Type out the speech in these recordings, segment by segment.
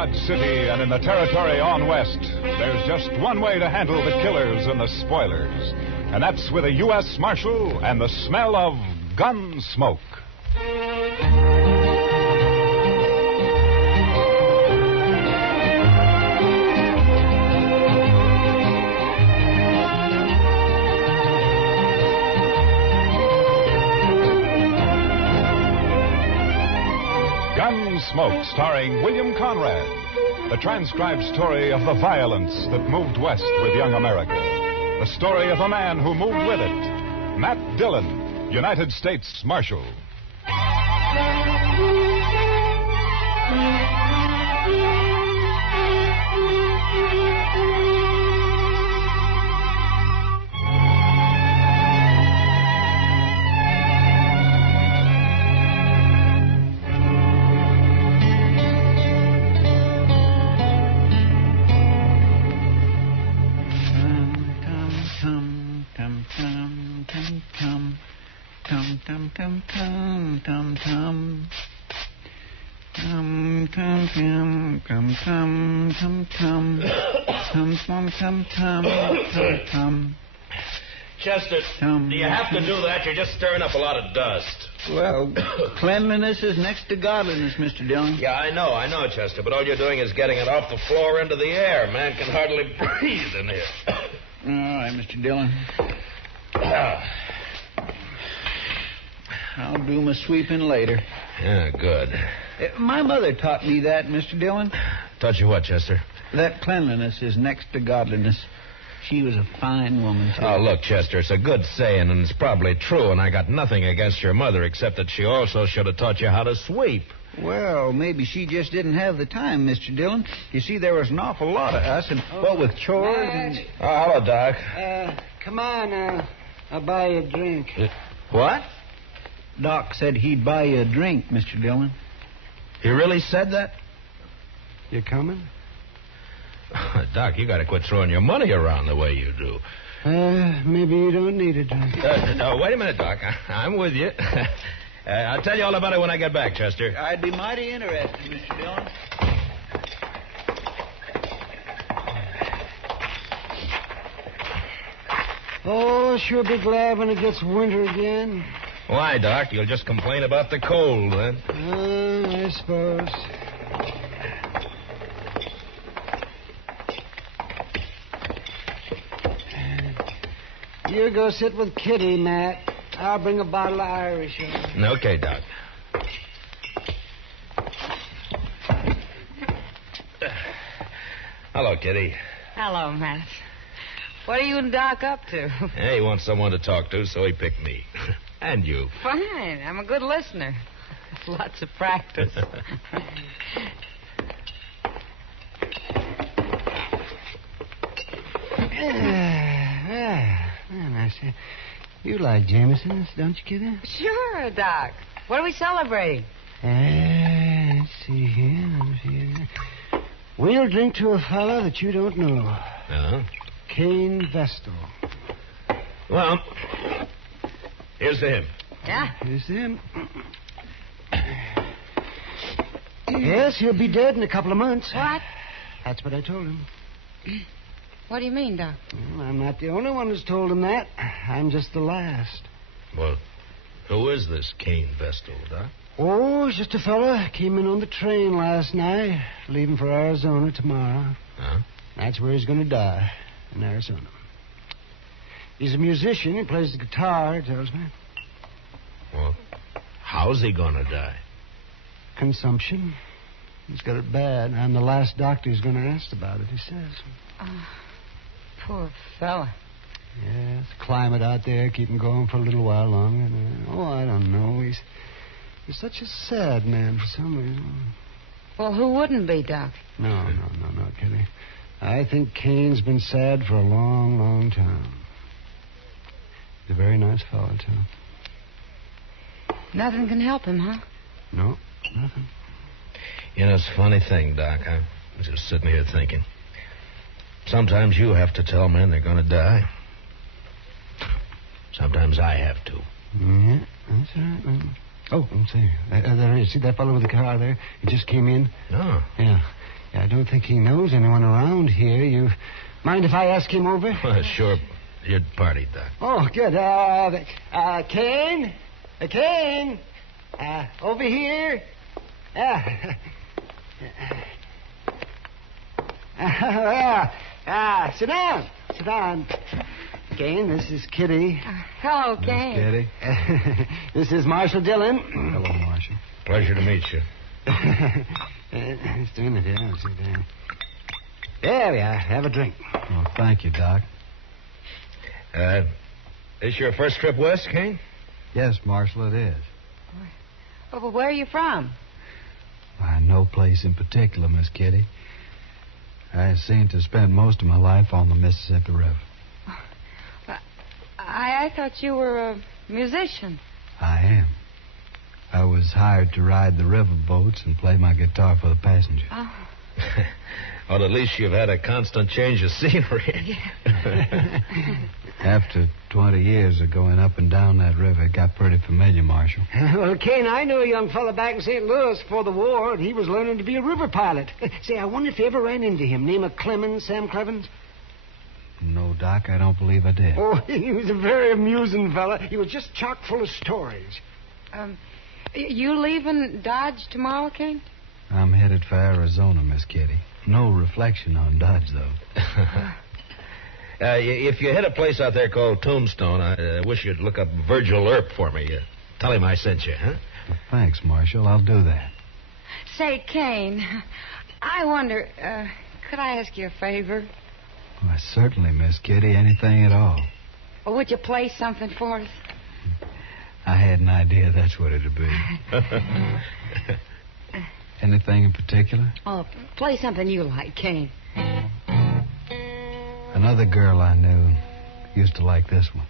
Dodge City and in the territory on west, there's just one way to handle the killers and the spoilers. And that's with a U.S. Marshal and the smell of gun smoke. Gunsmoke, starring William Conrad. The transcribed story of the violence that moved west with young America. The story of a man who moved with it. Matt Dillon, United States Marshal. Chester, do you have to do that? You're just stirring up a lot of dust. Well, cleanliness is next to godliness, Mr. Dillon. Yeah, I know, Chester, but all you're doing is getting it off the floor into the air. Man can hardly breathe in here. All right, Mr. Dillon. I'll do my sweeping later. Yeah, good. My mother taught me that, Mr. Dillon. Taught you what, Chester? That cleanliness is next to godliness. She was a fine woman, too. Oh, look, Chester, it's a good saying, and it's probably true, and I got nothing against your mother, except that she also should have taught you how to sweep. Well, maybe she just didn't have the time, Mr. Dillon. You see, there was an awful lot of us, and, with chores and... Oh, hello, Doc. Come on, I'll buy you a drink. What? Doc said he'd buy you a drink, Mr. Dillon. He really said that? You coming? Doc, you got to quit throwing your money around the way you do. Maybe you don't need a drink. Wait a minute, Doc. I'm with you. I'll tell you all about it when I get back, Chester. I'd be mighty interested, Mr. Dillon. Oh, sure be glad when it gets winter again. Why, Doc? You'll just complain about the cold, then. I suppose. You go sit with Kitty, Matt. I'll bring a bottle of Irish in. Okay, Doc. Hello, Kitty. Hello, Matt. What are you and Doc up to? Hey, he wants someone to talk to, so he picked me. And you. Fine. I'm a good listener. Lots of practice. Nice. You like Jameson's, don't you, Kitty? Sure, Doc. What are we celebrating? Let's see here. We'll drink to a fella that you don't know. Uh-huh. Cain Vestal. Well, here's to him. Yeah? Here's to him. Yes, he'll be dead in a couple of months. What? That's what I told him. What do you mean, Doc? Well, I'm not the only one who's told him that. I'm just the last. Well, who is this Cain Vestal, Doc? Oh, he's just a fella. Came in on the train last night, leaving for Arizona tomorrow. Huh? That's where he's going to die, in Arizona. He's a musician. He plays the guitar, he tells me. Well, how's he going to die? Consumption. He's got it bad. I'm the last doctor who's going to ask about it, he says. Poor fella. Yes, the climate out there, keep him going for a little while longer. I don't know. He's such a sad man for some reason. Well, who wouldn't be, Doc? No, Kitty. I think Cain's been sad for a long, long time. He's a very nice fellow, too. Nothing can help him, huh? No, nothing. You know, it's a funny thing, Doc. I'm just sitting here thinking. Sometimes you have to tell men they're going to die. Sometimes I have to. Yeah, that's right. Oh, let's see. There he is. See that fellow with the car there? He just came in? Oh. Yeah. I don't think he knows anyone around here. You mind if I ask him over? Sure. Your party, Doc. Oh, good. Cain? Cain? Over here? Sit down. Sit down. Cain, this is Kitty. Hello, Cain. Kitty. This is Marshal Dillon. Hello, Marshal. Pleasure to meet you. It's doing it, yeah. Sit down. There we are. Have a drink. Oh, thank you, Doc. This your first trip west, Cain? Yes, Marshal, it is. Well, where are you from? Why, no place in particular, Miss Kitty. I seem to spend most of my life on the Mississippi River. I thought you were a musician. I am. I was hired to ride the river boats and play my guitar for the passengers. Oh. Well, at least you've had a constant change of scenery. Yeah. After 20 years of going up and down that river, it got pretty familiar, Marshal. Well, Cain, I knew a young fella back in St. Louis before the war, and he was learning to be a river pilot. Say, I wonder if you ever ran into him. Name of Clemens, Sam Clemens? No, Doc, I don't believe I did. Oh, he was a very amusing fella. He was just chock full of stories. You leaving Dodge tomorrow, Cain? I'm headed for Arizona, Miss Kitty. No reflection on Dodge, though. If you hit a place out there called Tombstone, I wish you'd look up Virgil Earp for me. Tell him I sent you, huh? Well, thanks, Marshal. I'll do that. Say, Cain, I wonder, could I ask you a favor? Why, certainly, Miss Kitty. Anything at all. Or would you play something for us? I had an idea that's what it'd be. Anything in particular? Oh, play something you like, Cain. Another girl I knew used to like this one.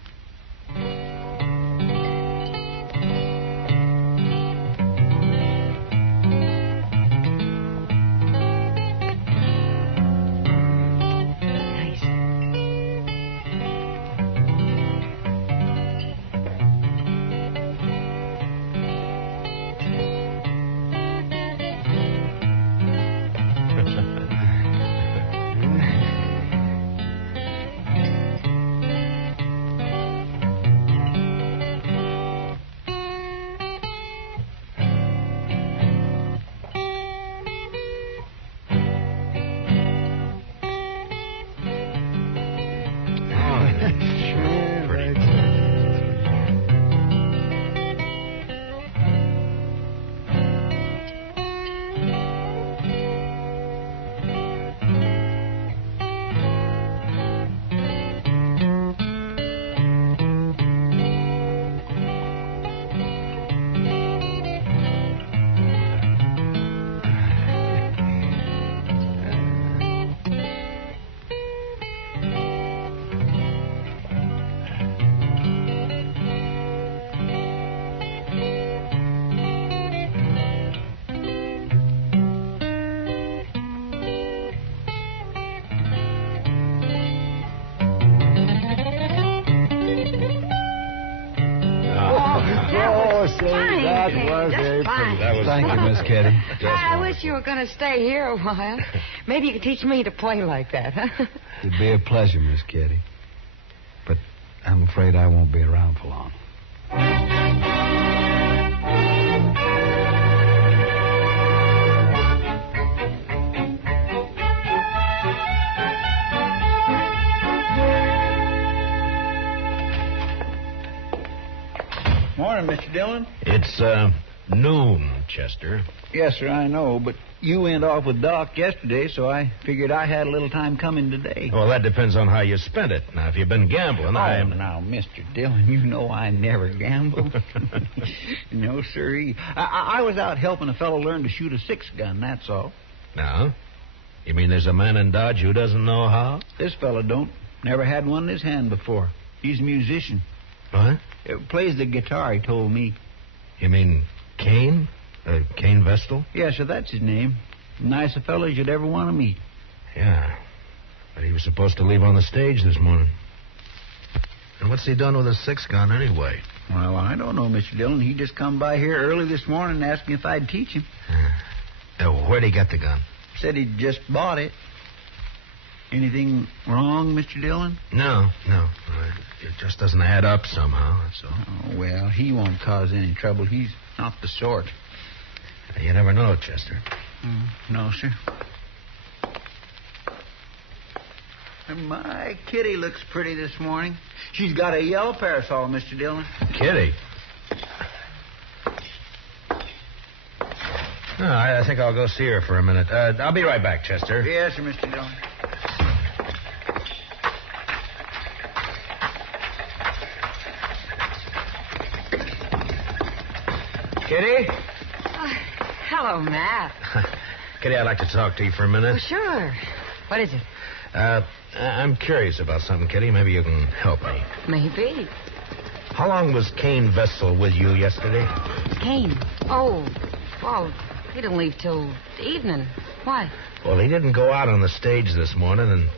Thank you, Miss Kitty. I wish you were going to stay here a while. Maybe you could teach me to play like that, huh? It'd be a pleasure, Miss Kitty. But I'm afraid I won't be around for long. Morning, Mr. Dillon. It's, noon, Chester. Yes, sir, I know, but you went off with Doc yesterday, so I figured I had a little time coming today. Well, that depends on how you spent it. Now, if you've been gambling, Now, Mr. Dillon, you know I never gamble. No, sirree. I was out helping a fellow learn to shoot a 6-gun, that's all. Now? You mean there's a man in Dodge who doesn't know how? This fellow don't. Never had one in his hand before. He's a musician. What? Plays the guitar, he told me. You mean Cain? Cain Vestal? Yes, sir, that's his name. Nice a fellow as you'd ever want to meet. Yeah. But he was supposed to leave on the stage this morning. And what's he done with a 6-gun anyway? Well, I don't know, Mr. Dillon. He just come by here early this morning and asked me if I'd teach him. Where'd he get the gun? Said he'd just bought it. Anything wrong, Mr. Dillon? No. It just doesn't add up somehow, that's all. Oh, well, he won't cause any trouble. He's not the sort. You never know, Chester. No, sir. And my Kitty looks pretty this morning. She's got a yellow parasol, Mr. Dillon. Kitty? No, I think I'll go see her for a minute. I'll be right back, Chester. Yes, sir, Mr. Dillon. Kitty? Hello, Matt. Kitty, I'd like to talk to you for a minute. Oh, sure. What is it? I'm curious about something, Kitty. Maybe you can help me. Maybe. How long was Cain Vessel with you yesterday? Cain? Oh, well, he didn't leave till the evening. Why? Well, he didn't go out on the stage this morning, and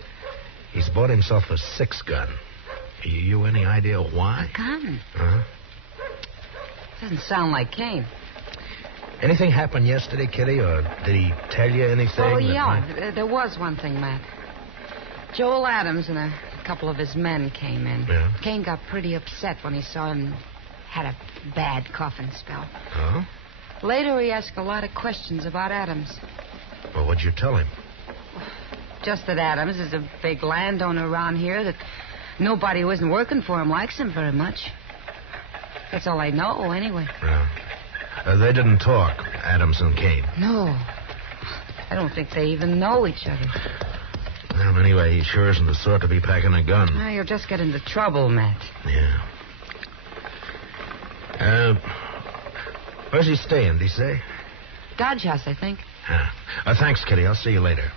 he's bought himself a 6-gun. You any idea why? A gun? Huh? Doesn't sound like Cain. Anything happened yesterday, Kitty, or did he tell you anything? Oh, yeah. There was one thing, Matt. Joel Adams and a couple of his men came in. Yeah? Cain got pretty upset when he saw him had a bad coughing spell. Oh? Later, he asked a lot of questions about Adams. Well, what'd you tell him? Just that Adams is a big landowner around here, that nobody who isn't working for him likes him very much. That's all I know, anyway. Yeah. They didn't talk, Adams and Cain. No. I don't think they even know each other. Well, anyway, he sure isn't the sort to be packing a gun. Now, you'll just get into trouble, Matt. Yeah. Where's he staying, did he say? Dodge House, I think. Thanks, Kitty. I'll see you later.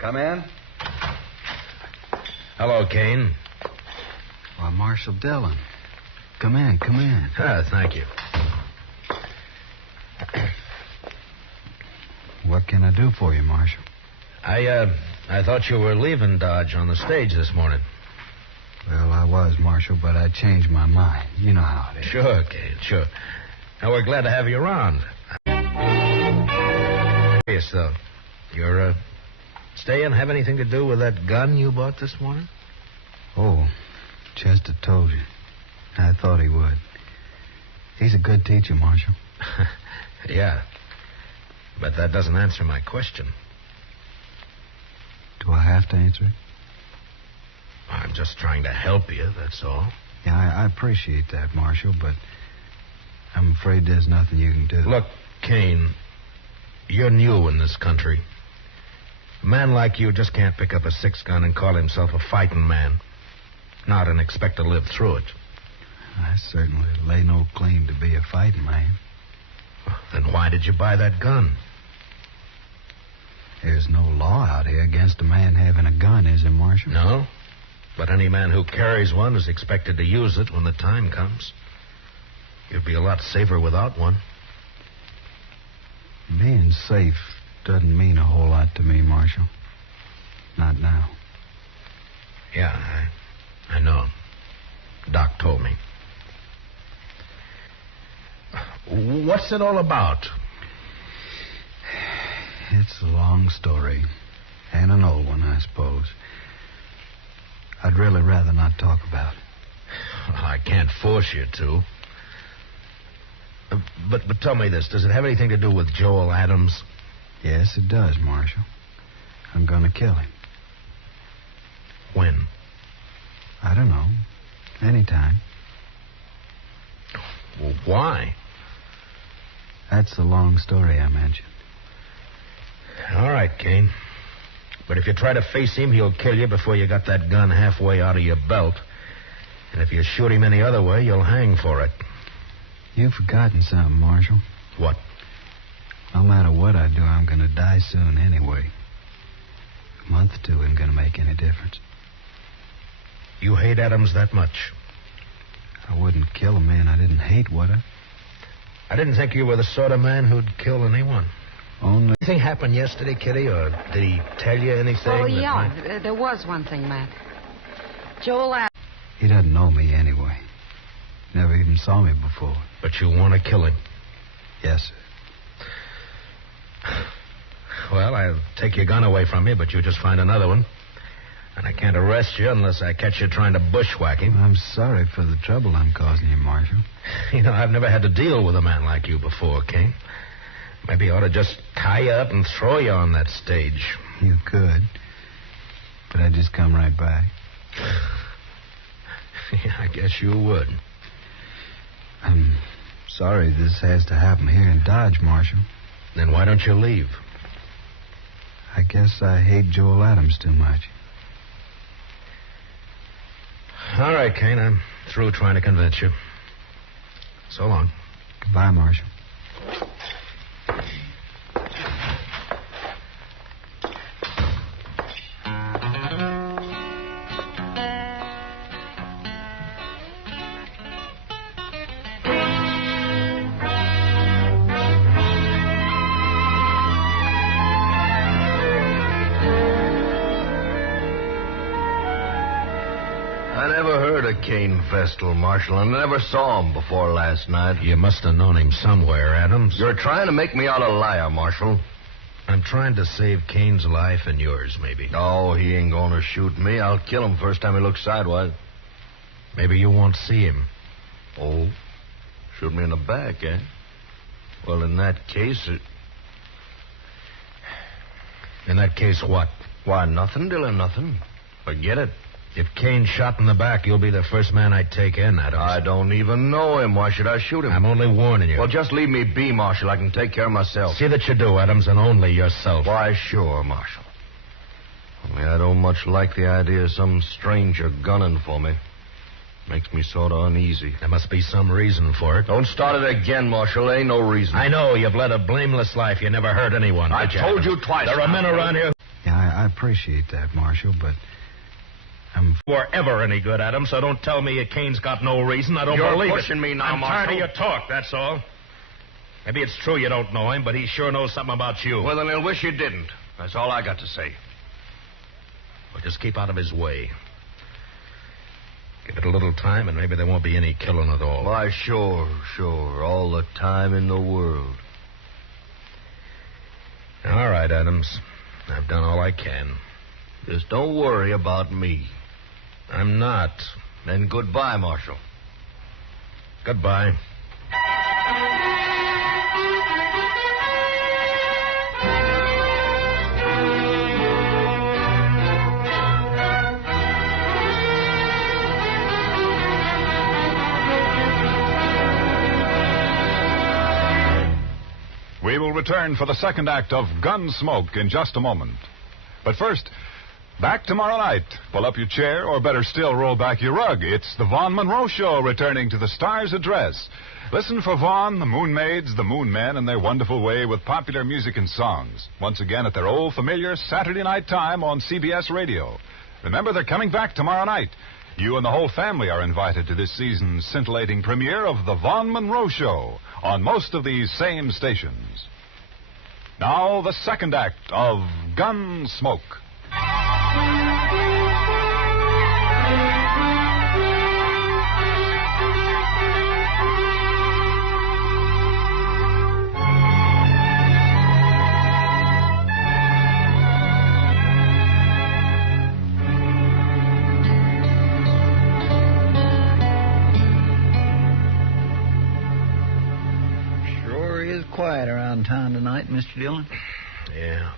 Come in. Hello, Cain. Why, Marshal Dillon. Come in. Thank you. What can I do for you, Marshal? I thought you were leaving Dodge on the stage this morning. Well, I was, Marshal, but I changed my mind. You know how it is. Sure, Cain, sure. Now, we're glad to have you around. Yes, though. Your staying have anything to do with that gun you bought this morning? Oh, Chester told you. I thought he would. He's a good teacher, Marshal. Yeah. But that doesn't answer my question. Do I have to answer it? I'm just trying to help you, that's all. Yeah, I appreciate that, Marshal, but I'm afraid there's nothing you can do. Look, Cain, you're new in this country. A man like you just can't pick up a 6-gun and call himself a fighting man. Not and expect to live through it. I certainly lay no claim to be a fighting man. Then why did you buy that gun? There's no law out here against a man having a gun, is there, Marshal? No. But any man who carries one is expected to use it when the time comes. You'd be a lot safer without one. Being safe doesn't mean a whole lot to me, Marshal. Not now. Yeah, I know. Doc told me. What's it all about? It's a long story. And an old one, I suppose. I'd really rather not talk about it. Well, I can't force you to. But tell me this. Does it have anything to do with Joel Adams? Yes, it does, Marshal. I'm going to kill him. When? I don't know. Anytime. Well, why? That's the long story I mentioned. All right, Cain. But if you try to face him, he'll kill you before you got that gun halfway out of your belt. And if you shoot him any other way, you'll hang for it. You've forgotten something, Marshal. What? No matter what I do, I'm going to die soon anyway. A month or two isn't going to make any difference. You hate Adams that much? I wouldn't kill a man I didn't hate, would I? I didn't think you were the sort of man who'd kill anyone. Only... Anything happened yesterday, Kitty, or did he tell you anything? Oh, yeah. There was one thing, Matt. Joel Adams. He doesn't know me anyway. Never even saw me before. But you want to kill him? Yes, sir. Well, I'll take your gun away from you, but you just find another one. And I can't arrest you unless I catch you trying to bushwhack him. I'm sorry for the trouble I'm causing you, Marshal. You know, I've never had to deal with a man like you before, Cain. Maybe I ought to just tie you up and throw you on that stage. You could. But I'd just come right back. Yeah, I guess you would. I'm sorry this has to happen here in Dodge, Marshal. Then why don't you leave? I guess I hate Joel Adams too much. All right, Cain, I'm through trying to convince you. So long. Goodbye, Marshal. Cain Vestal, Marshal. I never saw him before last night. You must have known him somewhere, Adams. You're trying to make me out a liar, Marshal. I'm trying to save Cain's life and yours, maybe. Oh, he ain't going to shoot me. I'll kill him first time he looks sidewise. Maybe you won't see him. Oh? Shoot me in the back, eh? Well, in that case, In that case, what? Why, nothing, Dillon, nothing. Forget it. If Cain's shot in the back, you'll be the first man I'd take in, Adams. I don't even know him. Why should I shoot him? I'm only warning you. Well, just leave me be, Marshal. I can take care of myself. See that you do, Adams, and only yourself. Why, sure, Marshal. Only I don't much like the idea of some stranger gunning for me. Makes me sort of uneasy. There must be some reason for it. Don't start it again, Marshal. Ain't no reason. I know. You've led a blameless life. You never hurt anyone. I told you twice. There are men around here. Yeah, I appreciate that, Marshal, but You're ever any good, Adams, so don't tell me Cain's got no reason. I don't believe it. You're pushing me now, I'm Marshal. tired of your talk, that's all. Maybe it's true you don't know him, but he sure knows something about you. Well, then he'll wish you didn't. That's all I got to say. Well, just keep out of his way. Give it a little time, and maybe there won't be any killing at all. Why, sure. All the time in the world. All right, Adams. I've done all I can. Just don't worry about me. I'm not. Then goodbye, Marshal. Goodbye. We will return for the second act of Gunsmoke in just a moment. But first, back tomorrow night. Pull up your chair, or better still, roll back your rug. It's the Vaughn Monroe Show returning to the Star's Address. Listen for Vaughn, the Moon Maids, the Moon Men, in their wonderful way with popular music and songs. Once again at their old familiar Saturday night time on CBS Radio. Remember, they're coming back tomorrow night. You and the whole family are invited to this season's scintillating premiere of the Vaughn Monroe Show on most of these same stations. Now, the second act of Gunsmoke. Quiet around town tonight, Mr. Dillon. Yeah.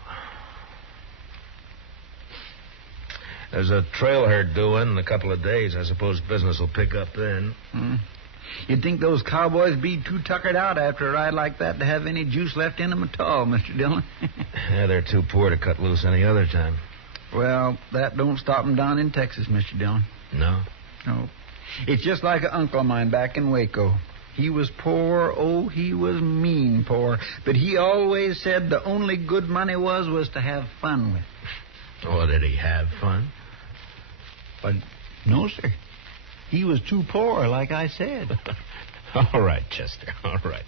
There's a trail herd due in a couple of days. I suppose business will pick up then. You'd think those cowboys be too tuckered out after a ride like that to have any juice left in them at all, Mr. Dillon. Yeah, they're too poor to cut loose any other time. Well, that don't stop them down in Texas, Mr. Dillon. No? No. It's just like an uncle of mine back in Waco. He was poor, oh, he was mean poor. But he always said the only good money was to have fun with. Oh, did he have fun? But no, sir. He was too poor, like I said. All right, Chester, all right.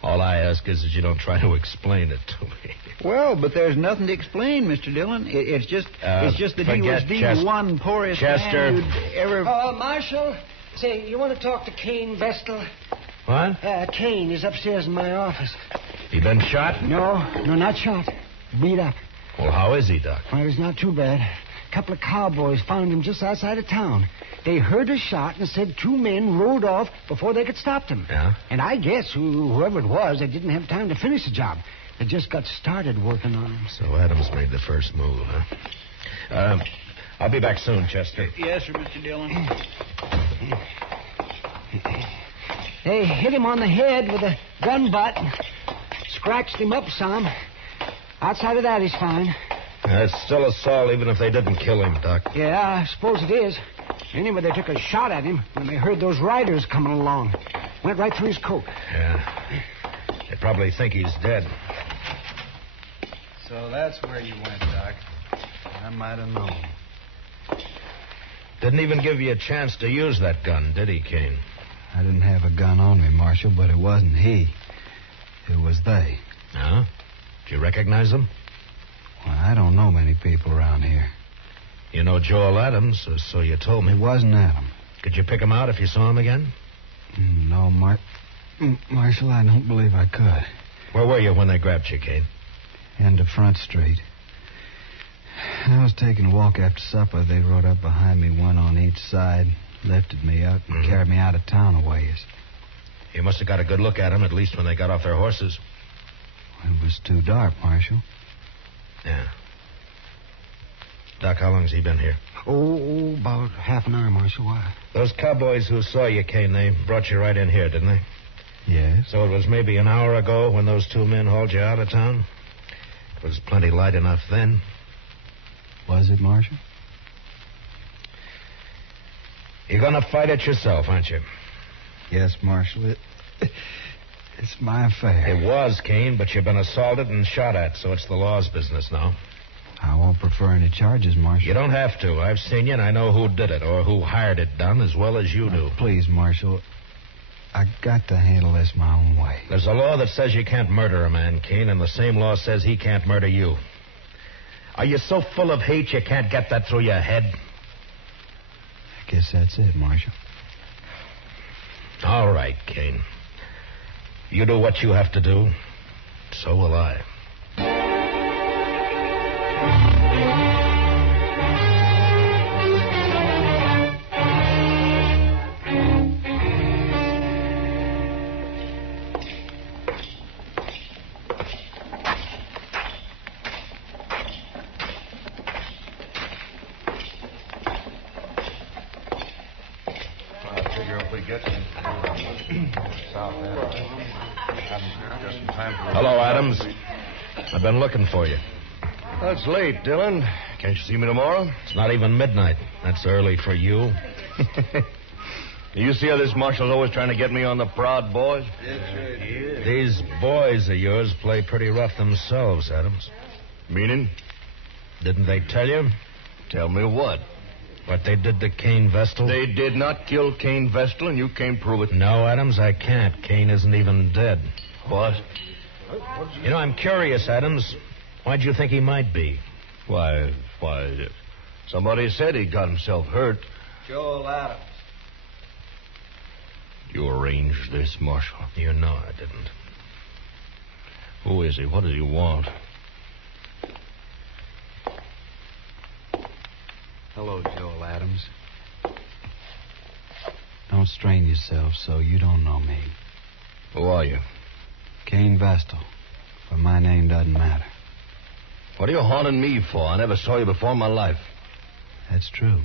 All I ask is that you don't try to explain it to me. Well, but there's nothing to explain, Mr. Dillon. It's just that he was the one poorest Chester. man you'd ever... Marshal, say, you want to talk to Cain Vestal? What? Cain is upstairs in my office. He been shot? No, not shot. Beat up. Well, how is he, Doc? Well, he's not too bad. A couple of cowboys found him just outside of town. They heard a shot and said 2 men rode off before they could stop them. Yeah? And I guess whoever it was, they didn't have time to finish the job. They just got started working on him. So Adams made the first move, huh? I'll be back soon, Chester. Yes, sir, Mr. Dillon. They hit him on the head with a gun butt. Scratched him up some. Outside of that, he's fine. It's still assault, even if they didn't kill him, Doc. Yeah, I suppose it is. Anyway, they took a shot at him when they heard those riders coming along. Went right through his coat. Yeah. They probably think he's dead. So that's where you went, Doc. I might have known. Didn't even give you a chance to use that gun, did he, Cain? I didn't have a gun on me, Marshal, but it wasn't he. It was they. Huh? Did you recognize them? Well, I don't know many people around here. You know Joel Adams, or so you told me. It wasn't Adam. Could you pick him out if you saw him again? No, Marshal, I don't believe I could. Where were you when they grabbed you, Cain? End of Front Street. I was taking a walk after supper. They rode up behind me, one on each side, lifted me up, and carried me out of town a ways. You must have got a good look at them, at least when they got off their horses. It was too dark, Marshal. Yeah. Doc, how long has he been here? Oh, about half an hour, Marshal. Why? Those cowboys who saw you, Cain, they brought you right in here, didn't they? Yes. So it was maybe an hour ago when those 2 men hauled you out of town? It was plenty light enough then. Was it, Marshal? You're going to fight it yourself, aren't you? Yes, Marshal. It's my affair. It was, Cain, but you've been assaulted and shot at, so it's the law's business now. I won't prefer any charges, Marshal. You don't have to. I've seen you, and I know who did it, or who hired it done, as well as you do. Please, Marshal. I got to handle this my own way. There's a law that says you can't murder a man, Cain, and the same law says he can't murder you. Are you so full of hate you can't get that through your head? I guess that's it, Marshal. All right, Cain. You do what you have to do. So will I. Hello, Adams. I've been looking for you. That's late, Dillon. Can't you see me tomorrow? It's not even midnight. That's early for you. You see how this marshal's always trying to get me on the Proud Boys? These boys of yours play pretty rough themselves, Adams. Meaning? Didn't they tell you? Tell me what? What they did to Cain Vestal? They did not kill Cain Vestal, and you can't prove it. No, Adams, I can't. Cain isn't even dead. What? You know, I'm curious, Adams. Why'd you think he might be? Why, somebody said he got himself hurt. Joel Adams. You arranged this, Marshal. You know I didn't. Who is he? What does he want? Hello, Joel Adams. Don't strain yourself so you don't know me. Who are you? Cain Vestal. But my name doesn't matter. What are you haunting me for? I never saw you before in my life. That's true.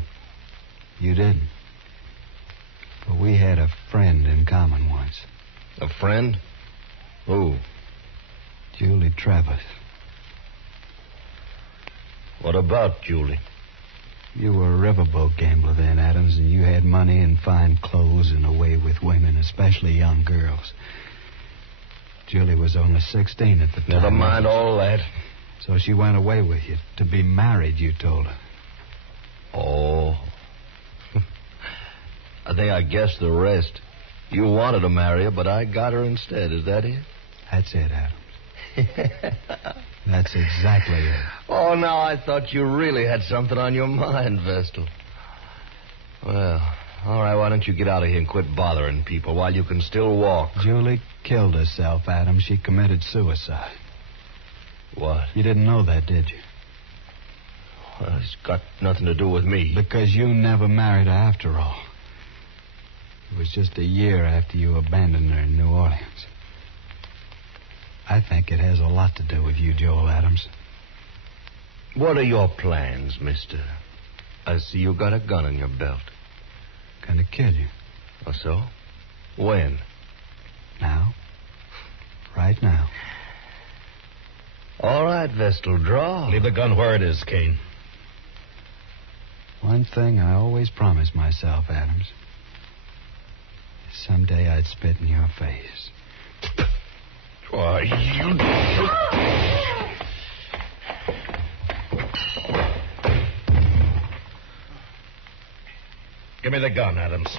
You didn't. But we had a friend in common once. A friend? Who? Julie Travis. What about Julie? You were a riverboat gambler then, Adams, and you had money and fine clothes and a way with women, especially young girls. Julie was only 16 at the time. Never mind all that. So she went away with you to be married, you told her. Oh. I think I guessed the rest. You wanted to marry her, but I got her instead. Is that it? That's it, Adams. That's exactly it. Oh, now I thought you really had something on your mind, Vestal. Well, all right, why don't you get out of here and quit bothering people while you can still walk? Julie killed herself, Adams. She committed suicide. What? You didn't know that, did you? Well, it's got nothing to do with me. Because you never married her after all. It was just a year after you abandoned her in New Orleans. I think it has a lot to do with you, Joel Adams. What are your plans, mister? I see you got a gun in your belt. Gonna kill you. Oh, so? When? Now. Right now. All right, Vestal, draw. Leave the gun where it is, Cain. One thing I always promised myself, Adams. Someday I'd spit in your face. Why, you... Give me the gun, Adams.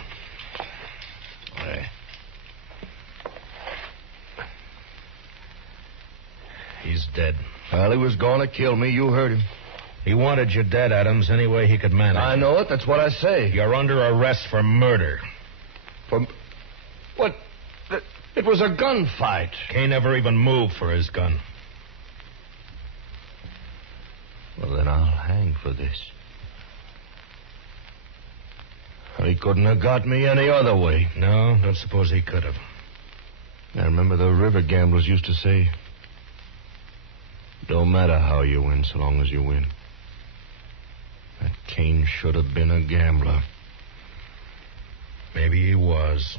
He's dead. Well, he was going to kill me. You heard him. He wanted you dead, Adams, any way he could manage. I know it. That's what I say. You're under arrest for murder. For... What? It was a gunfight. Cain never even moved for his gun. Well, then I'll hang for this. He couldn't have got me any other way. No, don't suppose he could have. I remember the river gamblers used to say, don't matter how you win so long as you win. That Cain should have been a gambler. Maybe he was.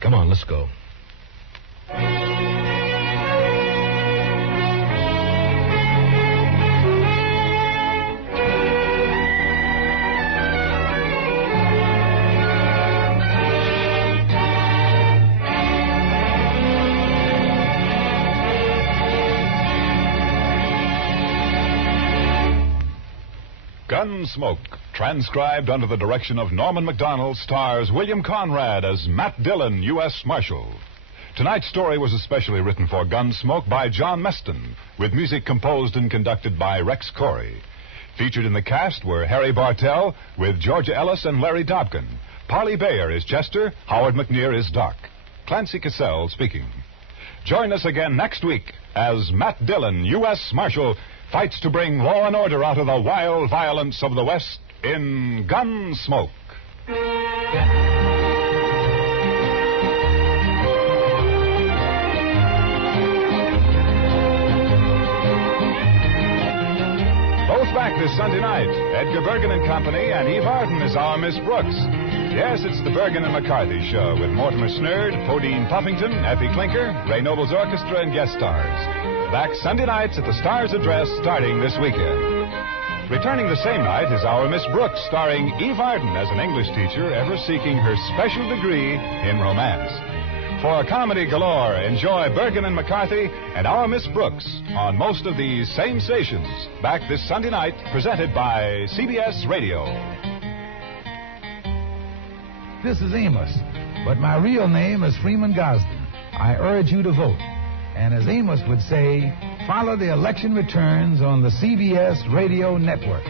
Come on, let's go. Gunsmoke, transcribed under the direction of Norman Macdonnell, stars William Conrad as Matt Dillon, U.S. Marshal. Tonight's story was especially written for Gunsmoke by John Meston, with music composed and conducted by Rex Corey. Featured in the cast were Harry Bartell, with Georgia Ellis and Larry Dobkin. Parley Baer is Chester, Howard McNear is Doc. Clancy Cassell speaking. Join us again next week as Matt Dillon, U.S. Marshal, fights to bring law and order out of the wild violence of the West in Gunsmoke. Both back this Sunday night. Edgar Bergen and Company and Eve Arden is our Miss Brooks. Yes, it's the Bergen and McCarthy Show with Mortimer Snerd, Podine Puffington, Effie Clinker, Ray Noble's Orchestra, and guest stars. Back Sunday nights at the Stars Address starting this weekend. Returning the same night is our Miss Brooks, starring Eve Arden as an English teacher ever seeking her special degree in romance. For comedy galore, enjoy Bergen and McCarthy and our Miss Brooks on most of these same stations. Back this Sunday night, presented by CBS Radio. This is Amos, but my real name is Freeman Gosden. I urge you to vote. And as Amos would say, follow the election returns on the CBS Radio Network.